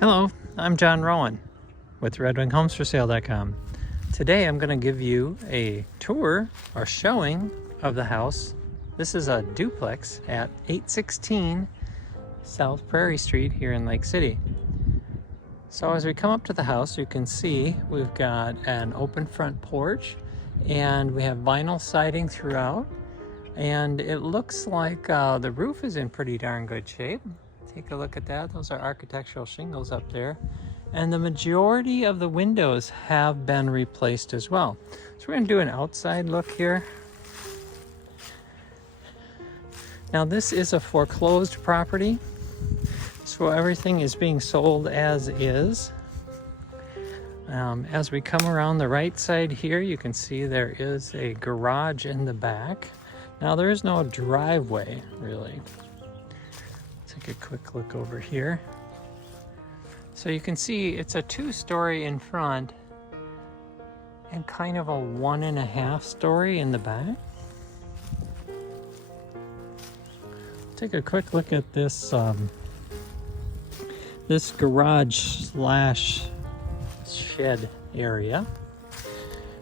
Hello, I'm John Rowan with RedWingHomesForSale.com. Today I'm going to give you a tour or showing of the house. This is a duplex at 816 South Prairie Street here in Lake City. So as we come up to the house, you can see we've got an open front porch and we have vinyl siding throughout, and it looks like the roof is in pretty darn good shape. Take a look at that. Those are architectural shingles up there. And the majority of the windows have been replaced as well. So we're going to do an outside look here. Now this is a foreclosed property, so everything is being sold as is. As we come around the right side here, you can see there is a garage in the back. Now there is no driveway really. Take a quick look over here. So you can see it's a 2-story in front and kind of a 1.5 story in the back. Take a quick look at this this garage slash shed area.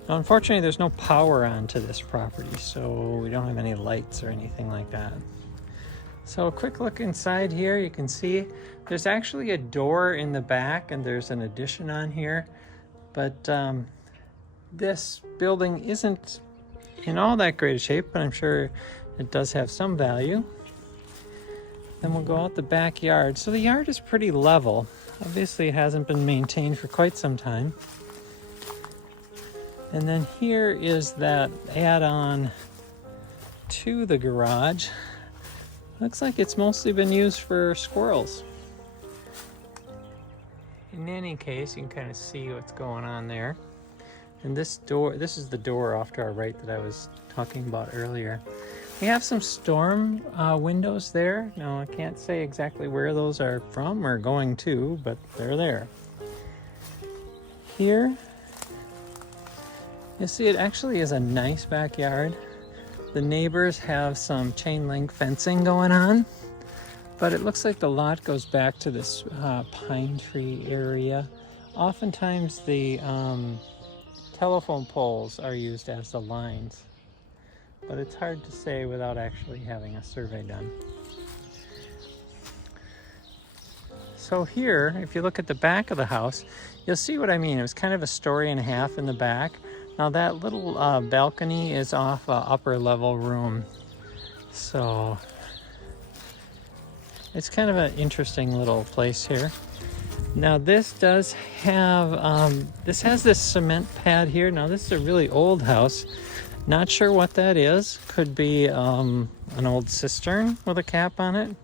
Now, unfortunately, there's no power onto this property, so we don't have any lights or anything like that. So a quick look inside here, you can see there's actually a door in the back and there's an addition on here, but this building isn't in all that great a shape, but I'm sure it does have some value. Then we'll go out the backyard. So the yard is pretty level. Obviously it hasn't been maintained for quite some time. And then here is that add-on to the garage. Looks like it's mostly been used for squirrels. In any case, you can kind of see what's going on there. And this door, this is the door off to our right that I was talking about earlier. We have some storm windows there. Now I can't say exactly where those are from or going to, but they're there. Here, you'll see it actually is a nice backyard. The neighbors have some chain link fencing going on, but it looks like the lot goes back to this pine tree area. Oftentimes the telephone poles are used as the lines, but it's hard to say without actually having a survey done. So here, if you look at the back of the house, you'll see what I mean. It was kind of a 1.5 stories in the back. Now that little balcony is off an upper level room, so it's kind of an interesting little place here. Now this does have, this has this cement pad here. Now this is a really old house. Not sure what that is. Could be an old cistern with a cap on it.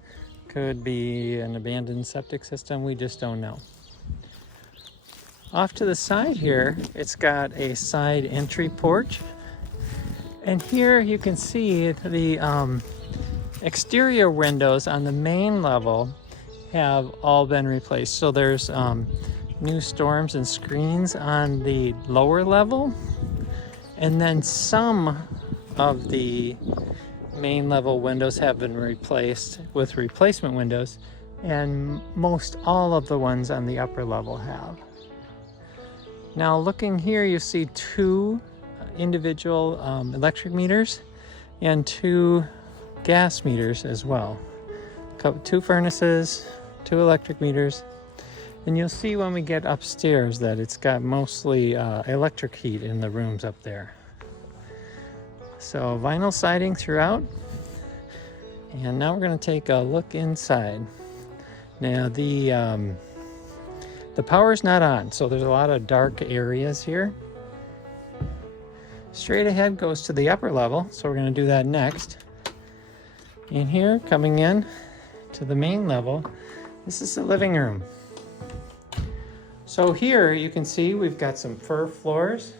Could be an abandoned septic system. We just don't know. Off to the side here, it's got a side entry porch. And here you can see the exterior windows on the main level have all been replaced. So there's new storms and screens on the lower level. And then some of the main level windows have been replaced with replacement windows. And most all of the ones on the upper level have. Now looking here, you see 2 individual electric meters and 2 gas meters as well. 2 furnaces, 2 electric meters. And you'll see when we get upstairs that it's got mostly electric heat in the rooms up there. So vinyl siding throughout. And now we're going to take a look inside. Now the power's not on, so there's a lot of dark areas here. Straight ahead goes to the upper level, so we're going to do that next. In here, coming in to the main level, this is the living room. So here you can see we've got some fir floors.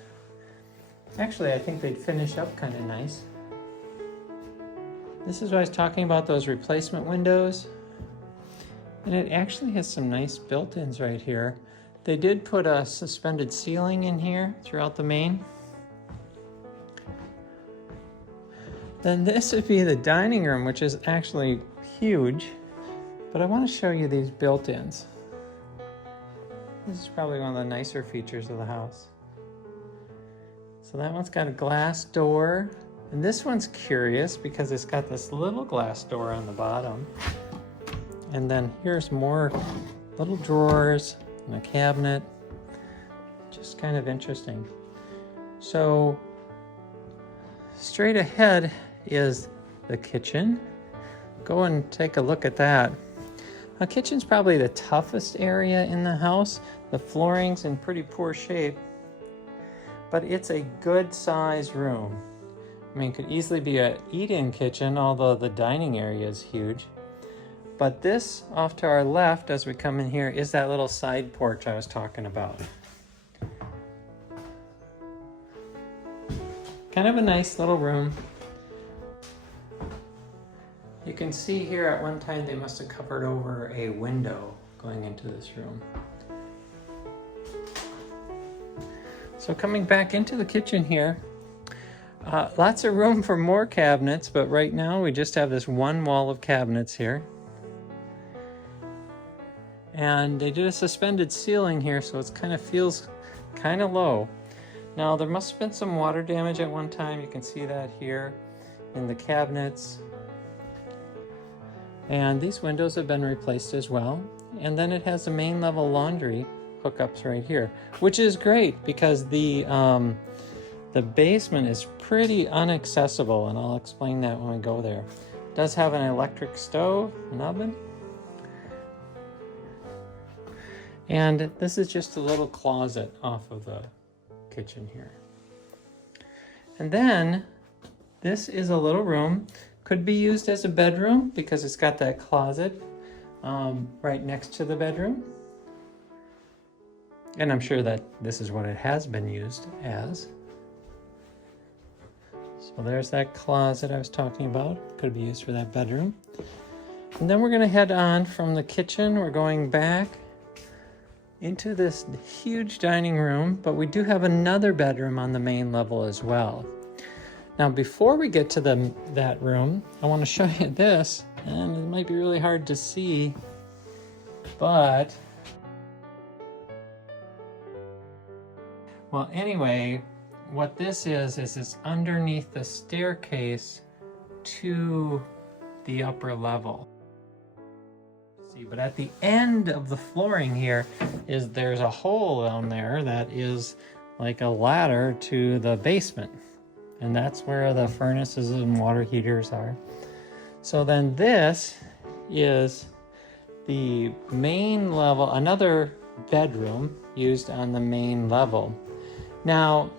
Actually, I think they'd finish up kind of nice. This is what I was talking about, those replacement windows. And it actually has some nice built-ins right here. They did put a suspended ceiling in here throughout the main. Then this would be the dining room, which is actually huge. But I want to show you these built-ins. This is probably one of the nicer features of the house. So that one's got a glass door. And this one's curious because it's got this little glass door on the bottom. And then here's more little drawers and a cabinet. Just kind of interesting. So straight ahead is the kitchen. Go and take a look at that. The kitchen's probably the toughest area in the house. The flooring's in pretty poor shape, but it's a good size room. I mean, it could easily be an eat-in kitchen, although the dining area is huge. But this off to our left as we come in here is that little side porch I was talking about. Kind of a nice little room. You can see here at one time they must have covered over a window going into this room. So coming back into the kitchen here, lots of room for more cabinets, but right now we just have this one wall of cabinets here. And they did a suspended ceiling here, so it kind of feels kind of low. Now there must have been some water damage at one time. You can see that here in the cabinets. And these windows have been replaced as well. And then it has the main level laundry hookups right here, which is great because the basement is pretty inaccessible, and I'll explain that when we go there. It does have an electric stove, an oven. And this is just a little closet off of the kitchen here. And then this is a little room. Could be used as a bedroom because it's got that closet right next to the bedroom. And I'm sure that this is what it has been used as. So there's that closet I was talking about. Could be used for that bedroom. And then we're going to head on from the kitchen. We're going back into this huge dining room, but we do have another bedroom on the main level as well. Now, before we get to that room, I want to show you this, and it might be really hard to see, but well, anyway, what this is it's underneath the staircase to the upper level. See, but at the end of the flooring here there's a hole down there that is like a ladder to the basement. And that's where the furnaces and water heaters are. So then this is the main level, another bedroom used on the main level. Now,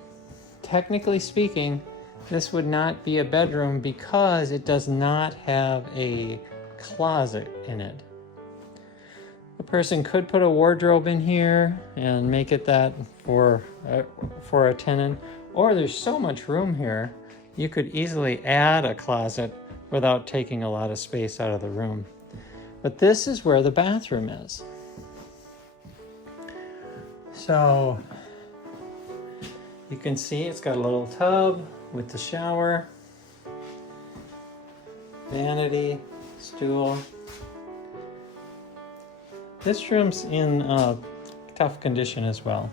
technically speaking, this would not be a bedroom because it does not have a closet in it. A person could put a wardrobe in here and make it that for a tenant, or there's so much room here, you could easily add a closet without taking a lot of space out of the room. But this is where the bathroom is. So you can see it's got a little tub with the shower, vanity, stool. This room's in tough condition as well.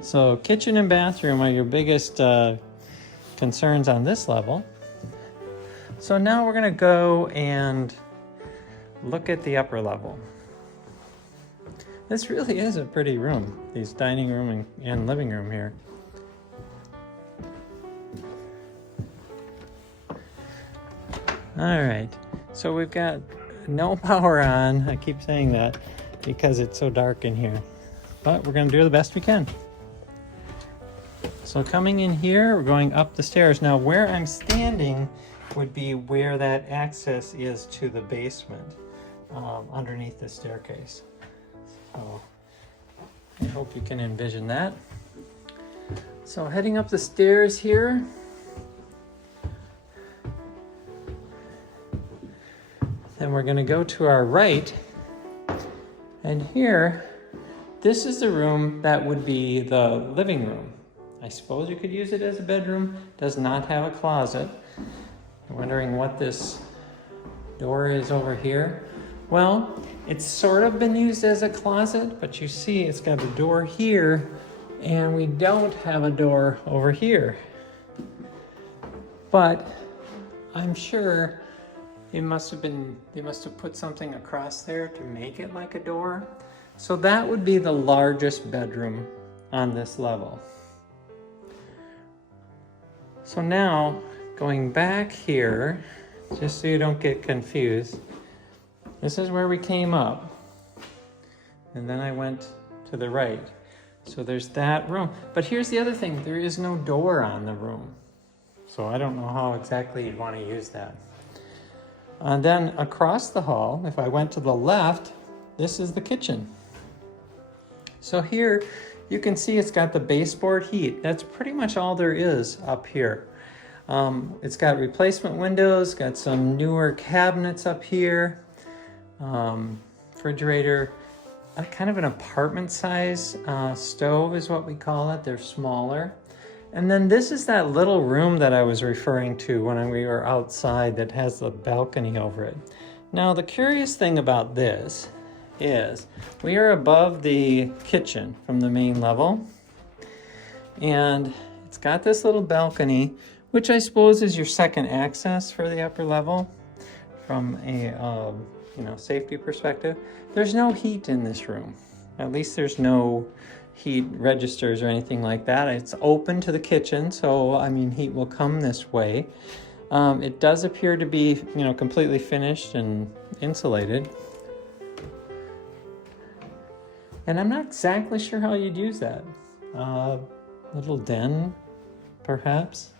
So kitchen and bathroom are your biggest concerns on this level. So now we're going to go and look at the upper level. This really is a pretty room, these dining room and living room here. All right, so we've got no power on. I keep saying that because it's so dark in here, but we're going to do the best we can. So coming in here, we're going up the stairs. Now where I'm standing would be where that access is to the basement, underneath the staircase. So I hope you can envision that. So heading up the stairs here, then we're going to go to our right, and here, this is the room that would be the living room. I suppose you could use it as a bedroom. Does not have a closet. You're wondering what this door is over here. Well, It's sort of been used as a closet, but you see it's got a door here, and we don't have a door over here. But I'm sure they must have put something across there to make it like a door. So that would be the largest bedroom on this level. So now, going back here, just so you don't get confused, this is where we came up, and then I went to the right. So there's that room. But here's the other thing, there is no door on the room. So I don't know how exactly you'd want to use that. And then across the hall, if I went to the left, this is the kitchen. So here you can see it's got the baseboard heat. That's pretty much all there is up here. It's got replacement windows, got some newer cabinets up here, refrigerator, kind of an apartment size stove is what we call it. They're smaller. And then this is that little room that I was referring to when we were outside that has the balcony over it. Now the curious thing about this is we are above the kitchen from the main level, and it's got this little balcony, which I suppose is your second access for the upper level from a safety perspective. There's no heat in this room. At least there's no heat registers or anything like that. It's open to the kitchen, so I mean heat will come this way. It does appear to be completely finished and insulated. And I'm not exactly sure how you'd use that. Little den, perhaps.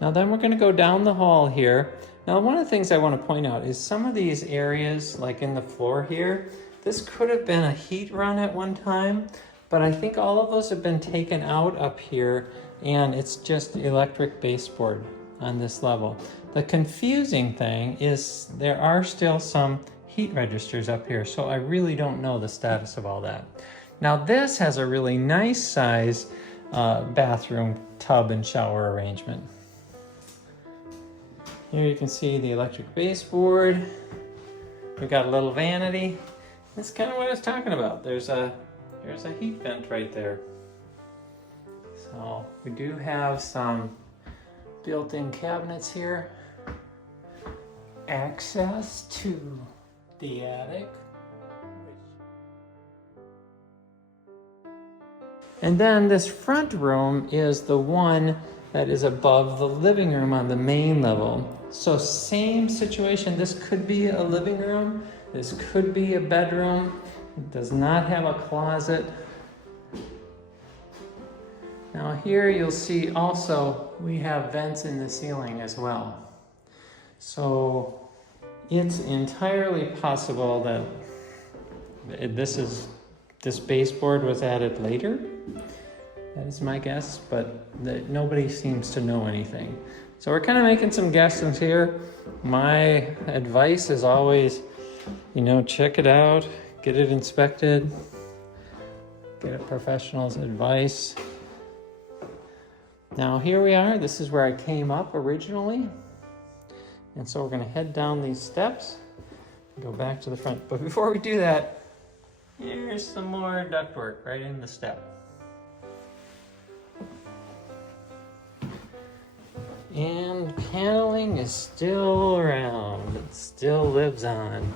Now then we're going to go down the hall here. Now one of the things I want to point out is some of these areas, like in the floor here, this could have been a heat run at one time, but I think all of those have been taken out up here, and it's just electric baseboard on this level. The confusing thing is there are still some heat registers up here, so I really don't know the status of all that. Now this has a really nice size bathroom tub and shower arrangement. Here you can see the electric baseboard. We've got a little vanity. That's kind of what I was talking about. There's a heat vent right there. So we do have some built-in cabinets here. Access to the attic. And then this front room is the one that is above the living room on the main level. So same situation, this could be a living room, this could be a bedroom. It does not have a closet. Now here you'll see also we have vents in the ceiling as well. So it's entirely possible that this baseboard was added later. That is my guess, but nobody seems to know anything. So we're kind of making some guesses here. My advice is always, check it out, get it inspected, get a professional's advice. Now here we are. This is where I came up originally. And so we're going to head down these steps and go back to the front. But before we do that, here's some more ductwork right in the step. And paneling is still around. It still lives on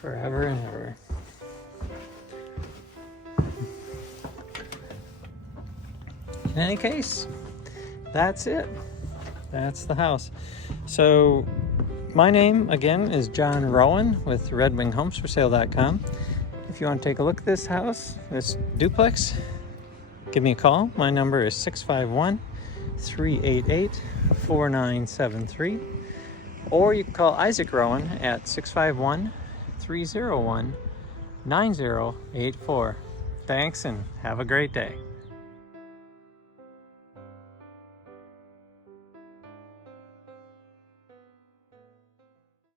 forever and ever. In any case, that's it. That's the house. So my name again is John Rowan with RedWingHomesForSale.com. If you want to take a look at this house, this duplex, give me a call. My number is 651-388-4973. Or you can call Isaac Rowan at 651-301-9084. Thanks and have a great day.